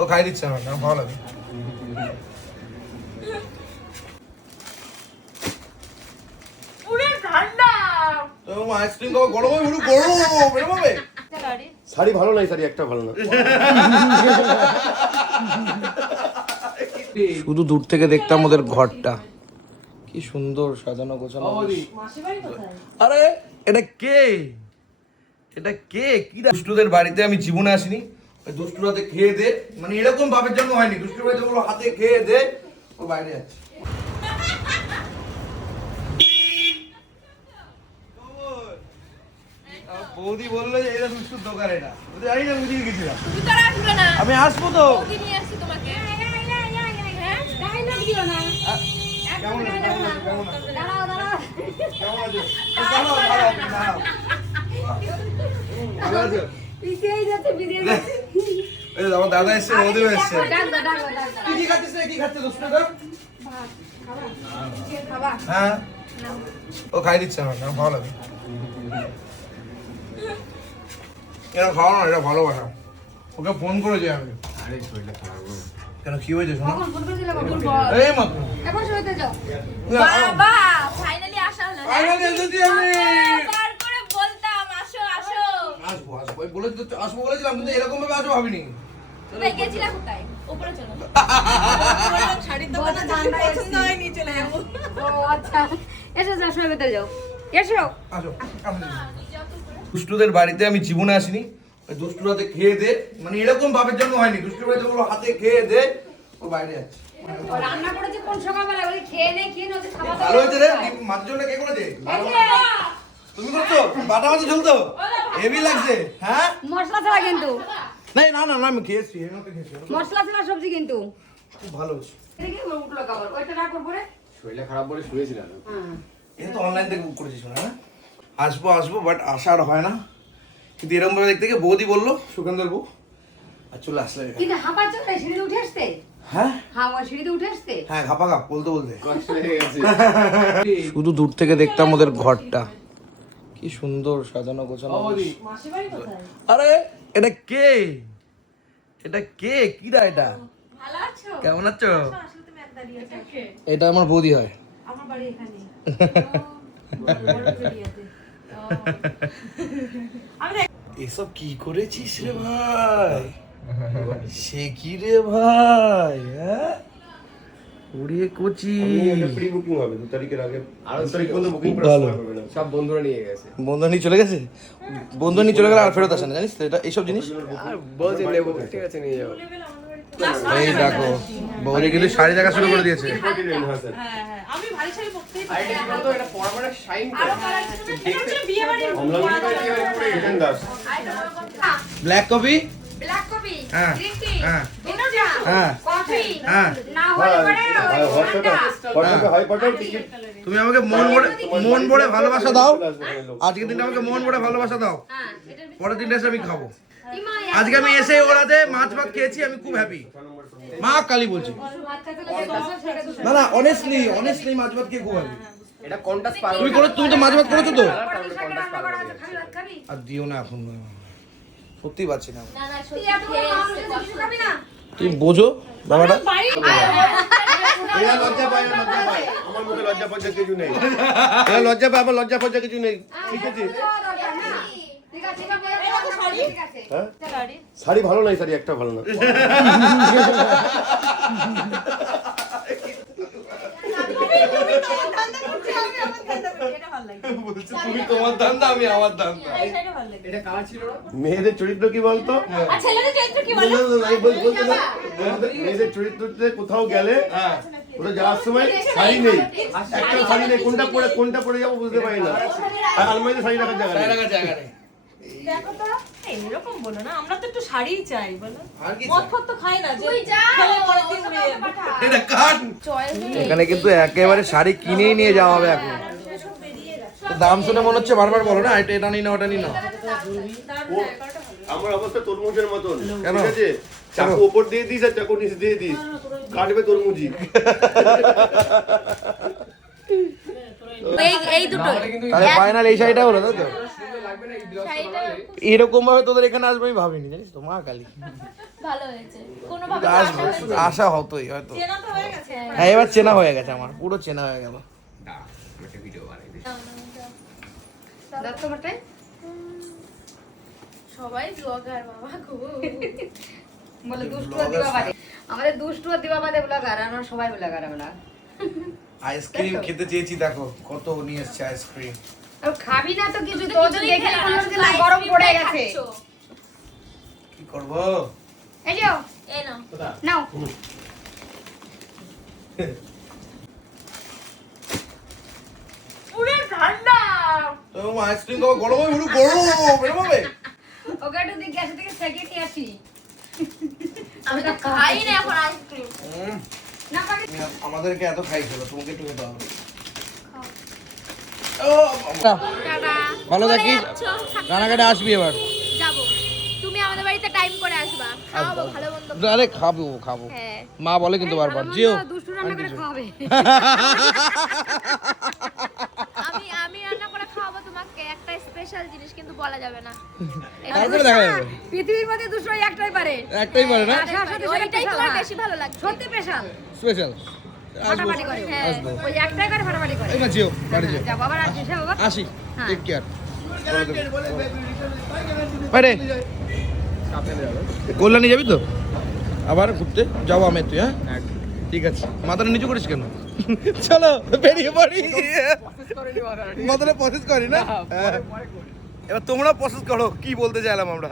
ও খাই দিচ্ছে আমার না ভালো লাগে। পুরো ঠান্ডা তো আইসক্রিম খাবো গরম হবে পুরো গরম বেরো হবে। শাড়ি ভালো নাই, শাড়ি একটা ভালো না। শুধু দূর থেকে দেখতাম ওদের ঘরটা কি সুন্দর সাজানো গোছানো। আরে এটা কে? এটা কে? কি দুষ্টুদের বাড়িতে আমি জীবনে আসিনি। ওই দুষ্টুর হাতে খেয়ে দে, মানে এরকম ভাবের জন্য হয়নি। দুষ্টুর বাড়িতে ওগুলো হাতে খেয়ে দে ও বাইরে যাচ্ছে। বৌদি বললো যে এটা দুষ্টুর দোকান, এটা জানি না, বুঝিয়ে গেছিলাম। আমি আসবো তো। কেমন আছো? আমার দাদা এসছে, বৌদিও এসছে। কি খাচ্ছিস রে? কি খাচ্ছে দুষ্টুটা? হ্যাঁ ও খাই দিচ্ছে আমার না ভালো লাগে। এটা খাওয়া না, এটা ভালোবাসা। ওকে ফোন করেছি আমি। আরে শরীরটা খারাপ হয়ে কেন কি হয়েছে শোনো? এই মাত্র বাবা ফাইনালি আসা হলো। ফাইনালি এসেছি আমি। বার করে বলতাম আসো আসো। আসবো আসবো বলেছি তো, আসবো বলেছিলাম, কিন্তু এরকম ভাবে আসবো ভাবিনি। তুমি গেছিলা কোথায়? উপরে চলো। শাড়ির দোকানে ঠান্ডা পছন্দ হয়নি, চলে যাবো। ও আচ্ছা এসো যাও সবাই ভেতরে যাও। এসো আসো। দুষ্টুদের বাড়িতে আমি জীবনে আসিনি। ওই দুষ্টুর হাতে খেয়ে দে, মানে এরকম ভাবের জন্য হয়নি। দুষ্টুর বাড়িতে ওগুলো হাতে খেয়ে দে ও বাইরে যাচ্ছে। রান্না করেছে কোন সকালবেলা? ওই খেয়ে নে ওদের খাওয়া দাওয়া। ভালো হয়েছে রে। মাছের জন্য কে করেছে? তুমি করছো? বাটা মাছ ঝোল তো হেভি লাগছে। হ্যাঁ মশলা ছাড়া কিন্তু, না না না না আমি খেয়েছি, এমনিতে খেয়েছি। মশলা ছাড়া সবজি কিন্তু খুব ভালো হয়েছে। এদিকে উঠলো খাবার। ওইটা রাখো পরে। শরীরটা খারাপ বলে শুয়েছিলাম। এটা তো অনলাইন থেকে বুক করেছিস না? আসবো আসবো বাট আসার হয় না। কিন্তু এরকম ভাবে দেখতে গিয়ে বৌদি বললো, সুকান্তর বউ, আর চলে আসলে। কিন্তু হাঁপাচ্ছ না? সিঁড়িতে উঠে আসতে? হ্যাঁ হাওয়া সিঁড়িতে উঠে আসতে? হ্যাঁ ঘাপা ঘাপ বলতে বলতে কষ্ট হয়ে গেছে। শুধু দূর থেকে দেখতাম ওদের ঘরটা কি সুন্দর সাজানো গোছানো। মাসির বাড়ি কোথায়? আরে এটা কে? এটা কে? কিরা এটা? ভালো আছো? কেমন আছো? আসলে তুমি এক দাঁড়িয়ে আছো। এটা আমার বৌদি হয়। আমার বাড়ি এখানে। এসব কি করেছিস রে ভাই? সে কি রে ভাই? হ্যাঁ উড়িয়ে কচি। প্রি বুকিং হবে 2 তারিখের আগে। আরো 2 তারিখ পর্যন্ত বুকিং খুব করা ভালো। হবে না। সব বন্ধুরা নিয়ে গেছে। বন্ধু নিয়ে চলে গেছে। বন্ধু নিয়ে চলে গেলে আর ফেরত আসে না, জানিস তো? এটা এইসব জিনিস আর বলছে নেবো, ঠিক আছে নিয়ে যাও। এই দেখো বৌদি কিন্তু শাড়ি দেখা শুরু করে দিয়েছে। হ্যাঁ হ্যাঁ, আমি ভারী শাড়ি পরতেই পারি। আইডি বলতো এটা পরা মানে শাইন আরো করে। কালার ছিল না, এটা হচ্ছে বিয়ে বাড়ির আমরা পরা কি কালার। করে return Das. Black coffee. Black coffee, হ্যাঁ, গ্রিন টি, হ্যাঁ, দুধ চা, হ্যাঁ, কফি, হ্যাঁ। না হলে পরে ওই ঠান্ডা। হোয়াটসঅ্যাপে হাই পাঠাও, টিকিট তুমি আমাকে মন ভরে ভালোবাসা দাও। আজকের দিনটা আমাকে মন ভরে ভালোবাসা দাও। হ্যাঁ, এটার পরের দিনটা এসে আমি খাবো। ইমা, আজকে আমি এসে ওরাতে মাছ ভাত খেয়েছি, আমি খুব হ্যাপি। মা কালী বলছি। ভাত খেতে লাগলে সেটা তো না না অনেস্টলি মাছ ভাত খেয়ে খুব হ্যাপি। এটা কন্টাস পার। তুমি তো মাছ ভাত করেছো তো? পটল শাকের রান্না করা আছে, খাবি ভাত খাবি? আর দিও না এখন, সত্যি পাচ্ছি না। না না সত্যি এত বড় মাছ আছে, কিছু খাবি না? তুমি বোঝো ব্যাপারটা। বাড়ি এরা লজ্জা পায় না, লজ্জা পায়। আমার মুখে লজ্জা পজ্জা কিছু নেই। এরা লজ্জা পায়, আমার লজ্জা পজ্জা কিছু নেই। ঠিক আছে? ঠিক আছে, ঠিক আছে। হ্যাঁ? গাড়ি। শাড়ি ভালো নাই, শাড়ি একটা ভালো না। এটা ভালো লাগে। তুমি তোমার ধান্দা, আমি আমার ধান্দা। এই শাড়িটা ভালো লাগে। এটা কার ছিল না? মেয়েদের চরিত্র কি বলতো? আর ছেলেদের চরিত্র কি না, বলো? না, না, আমি বলতে না। মেয়েদের চরিত্রতে কোথাও গেলে হ্যাঁ ওরা যাওয়ার সময় শাড়ি নেই, একটা শাড়ি নেই, কোনটা পরে যাবো বুঝতে পারি না। আর আলমারিতে শাড়ি রাখার জায়গা নেই। জায়গা নেই। দেখো তো, এরকম বলো না, আমরা তো একটু শাড়িই চাই বলো। আর কি মদ ফদ তো খাই না, যে তুই যা, খেলে পরের দিন উড়ে যাবে। এটা কাট। এখানে কিন্তু একেবারে শাড়ি কিনেই নিয়ে যাওয়া হবে এখন। তো দাম শুনে মনে হচ্ছে বারবার বলো না, এটা নিই না ওটা নিই না। আমার অবস্থা তরমুজের মতন, কেন? ঠিক আছে? চাকু উপর দিয়ে দিস আর চাকু নিচে দিয়ে দিস, কাটবে তরমুজি। এই দুটো তাহলে ফাইনাল এই শাড়িটা হলো, তাই তো? শাড়িটা এরকম ভাবে তোদের এখানে আসবে আমি ভাবিনি, জানিস তো, মা কালী ভালো হয়েছে কোনোভাবে আসবে, আশা হতোই হয়তো। চেনা তো হয়ে গেছে। হ্যাঁ এবার চেনা হয়ে গেছে, আমার পুরো চেনা হয়ে গেল। দাও তোমারটাই। সবাই ব্লগার বাবা গো। বলে দুষ্টু আর দিবা বাদে। আমাদের দুষ্টু আর দিবা বাদে ব্লগার, আমরা সবাই ব্লগার আমরা। আইসক্রিম খেতে চেয়েছি, দেখো কত নিয়ে এসছে আইসক্রিম। আর খাবি না তো কিছু, তোর তো দেখে মনে হচ্ছে না গরম পড়ে গেছে। কি করব? এই যাও, এই নাও। নাও। পুরো ঠান্ডা। তো আইসক্রিম খাওয়া গরম হবে, পুরো গরম বেরো হবে। ওকে একটু দিয়ে গ্যাস থেকে সেকে নিয়ে আসি। আমি তো খাই না এখন আইসক্রিম। না পারি। আমাদেরকে এত খাইছিল, তোমাকে একটু খেতে হবে। ও টাটা। ভালো চলে থাকিস, যাচ্ছ? রানাঘাটে আসবি এবার। যাবো। তুমি আমাদের বাড়িতে টাইম করে আসবা। খাওয়াবো ভালো মন্দ। আরে খাবো খাবো, হ্যাঁ। মা বলে কিন্তু বারবার জিও। দুষ্টু রান্না করে খাওয়াবে। আমি রান্না করে খাওয়াবো তোমাকে একটা স্পেশাল জিনিস, কিন্তু বলা যাবে না। তারপরে দেখা যাবে। পৃথিবীর মধ্যে দুষ্টু একটাই পারে। একটাই পারে না, ওইটাই তোমার বেশি ভালো লাগছে। সত্যি স্পেশাল। স্পেশাল। আসবো ফাটাফাটি করে। হ্যাঁ। আসবো। ওই একটাই করে ফাটাফাটি করে। এই না জিও, বাড়ি জিও। যা বাবার আসিস হ্যাঁ বাবা। আসি, হ্যাঁ। Take care. বাইরে কল্যাণী যাবি তো আবার ঘুরতে? যাবো আমি, তুই? হ্যাঁ ঠিক আছে। মাথাটা নিচু করিস কেন? চলো বেরিয়ে পড়ি। মাথাটা প্রসেস করি না, এবার তোমরা প্রসেস করো কি বলতে চাইলাম আমরা।